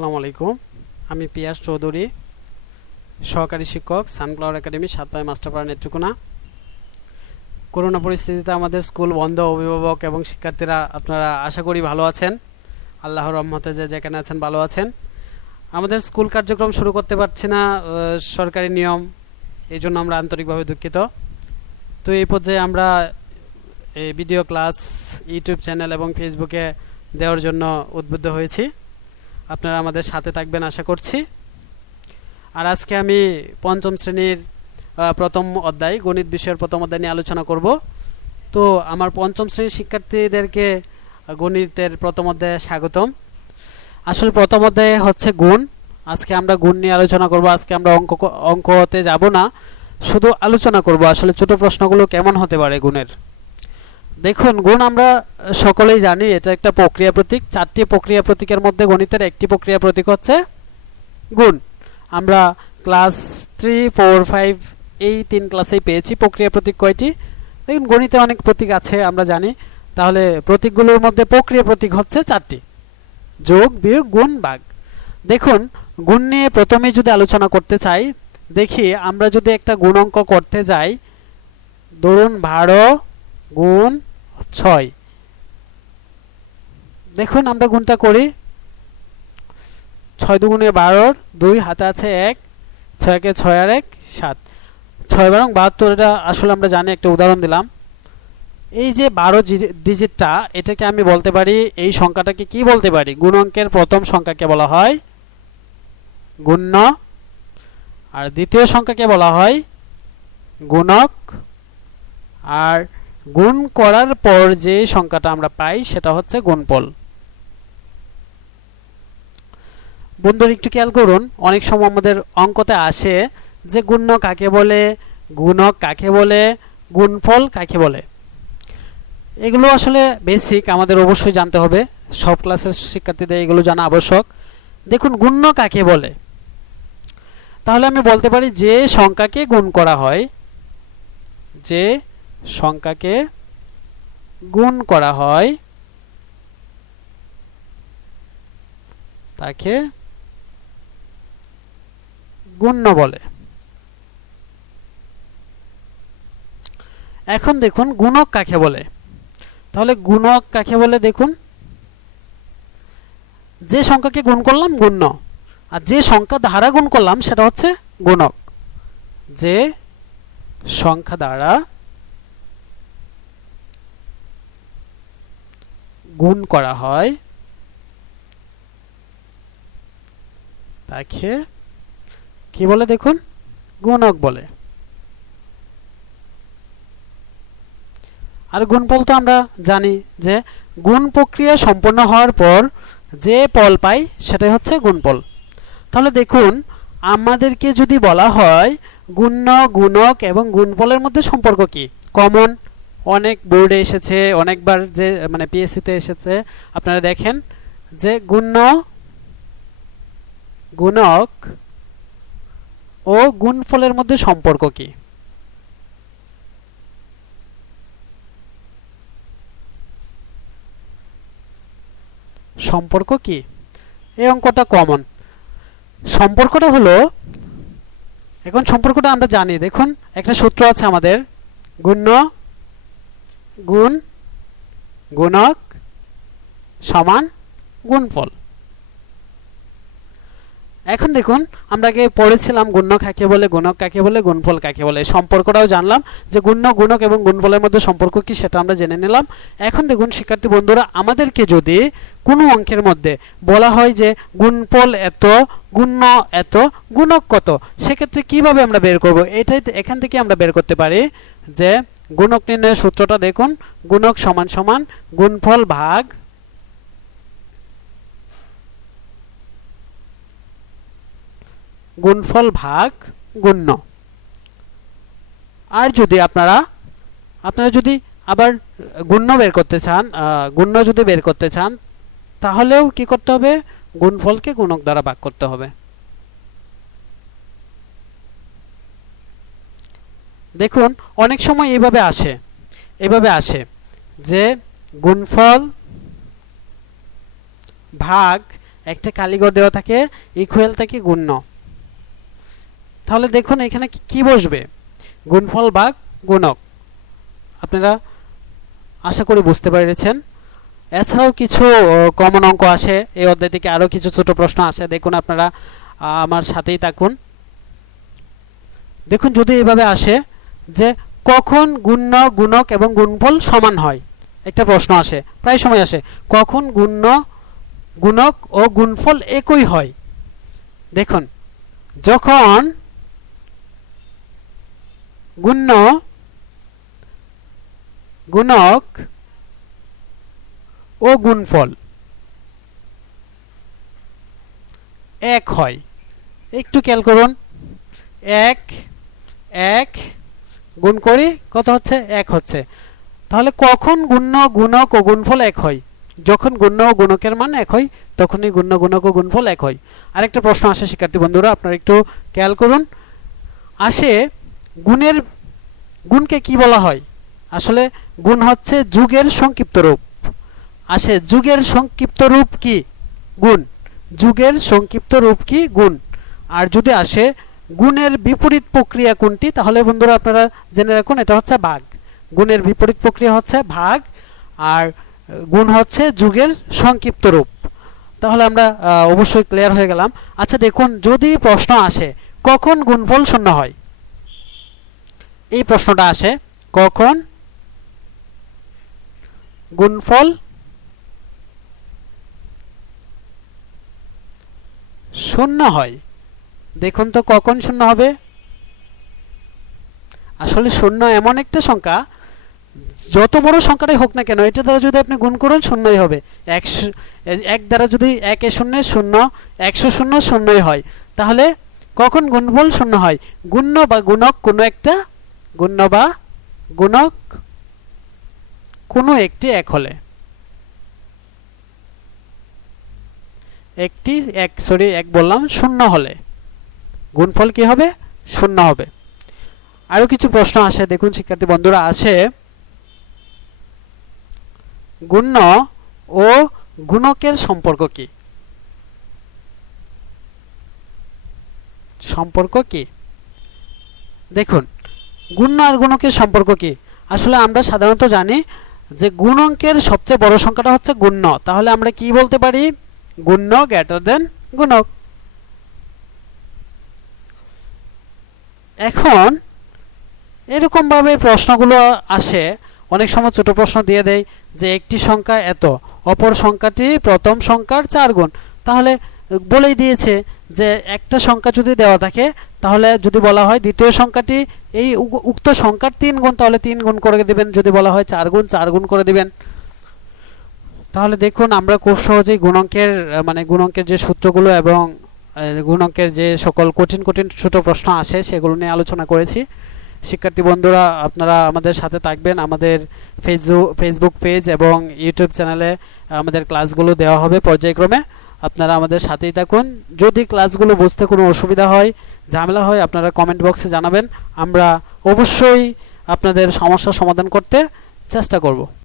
আসসালামু আলাইকুম। আমি পিয়াস চৌধুরী, সহকারী শিক্ষক, sunflower academy, Satpai Masterpara, Netrokona. Corona পরিস্থিতিতে আমাদের স্কুল বন্ধ। অভিভাবক এবং শিক্ষার্থীরা আপনারা আশা করি ভালো আছেন। আল্লাহর রহমতে যে যেখানে আছেন ভালো আছেন। আমাদের স্কুল কার্যক্রম শুরু করতে পারছি না, সরকারি নিয়ম, এই জন্য আমরা আন্তরিকভাবে দুঃখিত। তো এই পর্যায়ে আমরা এই ভিডিও ক্লাস ইউটিউব চ্যানেল এবং ফেসবুকে দেওয়ার জন্য উদ্বুদ্ধ হয়েছি। আপনারা আমাদের সাথে থাকবেন আশা করছি। আর আজকে আমি পঞ্চম শ্রেণীর প্রথম অধ্যায়, গণিত বিষয়ের প্রথম অধ্যায় নিয়ে আলোচনা করব। তো আমার পঞ্চম শ্রেণীর শিক্ষার্থীদেরকে গণিতের প্রথম অধ্যায়ে স্বাগতম। আসলে প্রথম অধ্যায়ে হচ্ছে গুণ। আজকে আমরা গুণ নিয়ে আলোচনা করব। আজকে আমরা অঙ্কতে যাব না, শুধু আলোচনা করব আসলে ছোট প্রশ্নগুলো কেমন হতে পারে গুণের। দেখুন, গুণ আমরা সকলেই জানি এটা একটা প্রক্রিয়া প্রতীক। চারটি প্রক্রিয়া প্রতীকের মধ্যে গণিতের একটি প্রক্রিয়া প্রতীক হচ্ছে গুণ। আমরা ক্লাস 3, 4, 5 এই 3 ক্লাসেই পেয়েছি প্রক্রিয়া প্রতীক কয়টি। দেখুন, গণিতে অনেক প্রতীক আছে আমরা জানি, তাহলে প্রতীকগুলোর মধ্যে প্রক্রিয়া প্রতীক হচ্ছে 4টি: যোগ, বিয়োগ, গুণ, ভাগ। দেখুন, গুণ নিয়ে প্রথমে যদি আলোচনা করতে চাই, দেখি আমরা যদি একটা গুণ অঙ্ক করতে যাই, ধরুন 12 গুণ 6। দেখুন আমরা গুণটা করি। 6 দুগুণে 12, 2 হাতে আছে 1, 6 কে 6 আর 1 7, 6 বারং 72। এটা আসলে আমরা জানি, একটা উদাহরণ দিলাম। এই যে 12 ডিজিটটা, এটাকে আমি বলতে পারি, এই সংখ্যাটাকে কি বলতে পারি? গুণ অঙ্কের প্রথম সংখ্যাকে বলা হয় গুণ্য, আর দ্বিতীয় সংখ্যাকে বলা হয় গুণক, আর গুণ করার পর যে সংখ্যাটা আমরা পাই সেটা হচ্ছে গুণফল। বন্ধুরা একটু খেয়াল করুন, অনেক সময় আমাদের অঙ্কতে আসে যে গুণ্য কাকে বলে, গুণক কাকে বলে, গুণফল কাকে বলে। এগুলো আসলে বেসিক, আমাদের অবশ্যই জানতে হবে। সব ক্লাসের শিক্ষার্থীদের এগুলো জানা আবশ্যক। দেখুন, গুণ্য কাকে বলে, তাহলে আমি বলতে পারি যে সংখ্যাকে গুণ করা হয়, যে সংখ্যাকে গুণ করা হয় তাকে গুণ্য বলে। এখন দেখুন, গুণক কাকে বলে। তাহলে গুণক কাকে বলে, দেখুন, যে সংখ্যাকে গুণ করলাম গুণ্য, আর যে সংখ্যা দ্বারা গুণ করলাম সেটা হচ্ছে গুণক। যে সংখ্যা দ্বারা গুণ করা হয় তাকে কি বলে, দেখুন, গুণক বলে। আর গুণফল তো আমরা জানি যে গুণ প্রক্রিয়া সম্পন্ন হওয়ার পর যে ফল পাই সেটাই হচ্ছে গুণফল। তাহলে দেখুন, আমাদেরকে যদি বলা হয় গুণ্য, গুণক এবং গুণফলের মধ্যে সম্পর্ক কি, কমন অনেক বোর্ডে এসেছে, অনেকবার যে মানে পিএসসিতে এসেছে, আপনারা দেখেন যে গুণ্য, গুণক ও গুণফলের মধ্যে সম্পর্ক কি। সম্পর্ক কি? এই অঙ্কটা কমন। সম্পর্কটা হলো, এখন সম্পর্কটা আমরা জানি। দেখুন, একটা সূত্র আছে আমাদের, গুণ্য গুণ গুণক সমান গুণফল। এখন দেখুন, আমরা আগে পড়েছিলাম গুণ্য কাকে বলে, গুণক কাকে বলে, গুণফল কাকে বলে। সম্পর্কটাও জানলাম যে গুণ্য, গুণক এবং গুণফলের মধ্যে সম্পর্ক কি সেটা আমরা জেনে নিলাম। এখন দেখুন শিক্ষার্থী বন্ধুরা, আমাদেরকে যদি কোনো অঙ্কের মধ্যে বলা হয় যে গুণফল এত, গুণ্য এত, গুণক কত, সেক্ষেত্রে কিভাবে আমরা বের করব? এটাই এখান থেকে আমরা বের করতে পারি যে গুণক নির্ণয়ের সূত্রটা দেখুন, গুণক সমান সমান গুণফল ভাগ গুণফল ভাগ গুণ্য। আর যদি আপনারা যদি আবার গুণ্য বের করতে চান, গুণ্য যদি বের করতে চান, তাহলেও কি করতে হবে? গুণফলকে গুণক দ্বারা ভাগ করতে হবে। দেখুন, অনেক সময় এইভাবে আসে যে গুণফল ভাগ একটা কালিঘর দেওয়া থাকে, ইকুয়াল থাকে গুণ্য। তাহলে দেখুন এখানে কি বসবে, গুণফল বা গুণক। আপনারা আশা করি বুঝতে পেরেছেন। এছাড়াও কিছু কমন অঙ্ক আসে এই অধ্যায় থেকে, আরও কিছু ছোট প্রশ্ন আসে। দেখুন আপনারা আমার সাথেই থাকুন। দেখুন যদি এভাবে আসে যে কখন গুণ্য, গুণক এবং গুণফল সমান হয়, একটা প্রশ্ন আসে, প্রায় সময় আসে, কখন গুণ্য, গুণক ও গুণফল একই হয়। দেখুন যখন গুণ্য, গুণক ও গুণফল এক হয়, একটু খেয়াল করুন, এক এক গুণ করি কত হচ্ছে, এক হচ্ছে। তাহলে কখন গুণ্য, গুণক ও গুণফল এক হয়, যখন গুণ্য ও গুণকের মান এক হয় তখনই গুণ্য, গুণক ও গুণফল এক হয়। আরেকটা প্রশ্ন আসে শিক্ষার্থী বন্ধুরা, আপনারা একটু খেয়াল করুন। আসে গুণের, গুণকে কি বলা হয়, আসলে গুণ হচ্ছে যুগের সংক্ষিপ্ত রূপ। আসে যুগের সংক্ষিপ্ত রূপ কি, গুণ। যুগের সংক্ষিপ্ত রূপ কি, গুণ। আর যদি আসে গুণের বিপরীত প্রক্রিয়া কোনটি, তাহলে বন্ধুরা আপনারা জেনে রাখুন এটা হচ্ছে ভাগ। গুণের বিপরীত প্রক্রিয়া হচ্ছে ভাগ, আর গুণ হচ্ছে যুগের সংক্ষিপ্ত রূপ। তাহলে আমরা অবশ্যই ক্লিয়ার হয়ে গেলাম। আচ্ছা দেখুন যদি প্রশ্ন আসে কখন গুণফল শূন্য হয়, এই প্রশ্নটা আসে কখন গুণফল শূন্য হয়। দেখুন তো কখন শূন্য হবে। আসলে শূন্য এমন একটা সংখ্যা, যত বড় সংখ্যাটাই হোক না কেন এটা দ্বারা যদি আপনি গুণ করুন শূন্যই হবে। এক দ্বারা যদি একে শূন্য শূন্য, 100 শূন্য শূন্যই হয়। তাহলে কখন গুণফল শূন্য হয়, গুণ্য বা গুণক কোনো একটা, গুণ্য বা গুণক কোনো একটি এক হলে, একটি এক বললাম শূন্য হলে গুণফল কি হবে, শূন্য হবে। আরো কিছু প্রশ্ন আসে, দেখুন শিক্ষার্থী বন্ধুরা আসে গুণ্য ও গুণকের সম্পর্ক কি, সম্পর্ক কি। দেখুন গুণ্য আর গুণকের সম্পর্ক কি, আসলে আমরা সাধারণত জানি যে গুণকের সবচেয়ে বড় সংখ্যাটা হচ্ছে গুণ্য। তাহলে আমরা কি বলতে পারি, গুণ্য গ্রেটার দেন গুণক। এখন এরকম ভাবে প্রশ্নগুলো আসে, অনেক সময় ছোট প্রশ্ন দিয়ে দেয় যে একটি সংখ্যা এত, অপর সংখ্যাটি প্রথম সংখ্যার 4 গুণ। তাহলে বলেই দিয়েছে যে একটা সংখ্যা যদি দেওয়া থাকে তাহলে যদি বলা হয় দ্বিতীয় সংখ্যাটি এই উক্ত সংখ্যার 3 গুণ, তাহলে 3 গুণ করে দিবেন। যদি বলা হয় 4 গুণ, 4 গুণ করে দিবেন। তাহলে দেখুন আমরা খুব সহজেই গুণকের গুণকের যে সূত্রগুলো এবং গুণকের যে সকল কঠিন কঠিন ছোট প্রশ্ন আসে সেগুলো নিয়ে আলোচনা করেছি। শিক্ষার্থী বন্ধুরা আপনারা আমাদের সাথে থাকবেন, আমাদের ফেসবুক পেজ এবং ইউটিউব চ্যানেলে আমাদের ক্লাসগুলো দেওয়া হবে পর্যায়ক্রমে। আপনারা আমাদের সাথেই থাকুন। যদি ক্লাসগুলো বুঝতে কোনো অসুবিধা হয়, ঝামেলা হয়, আপনারা কমেন্ট বক্সে জানাবেন। আমরা অবশ্যই আপনাদের সমস্যার সমাধান করতে চেষ্টা করব।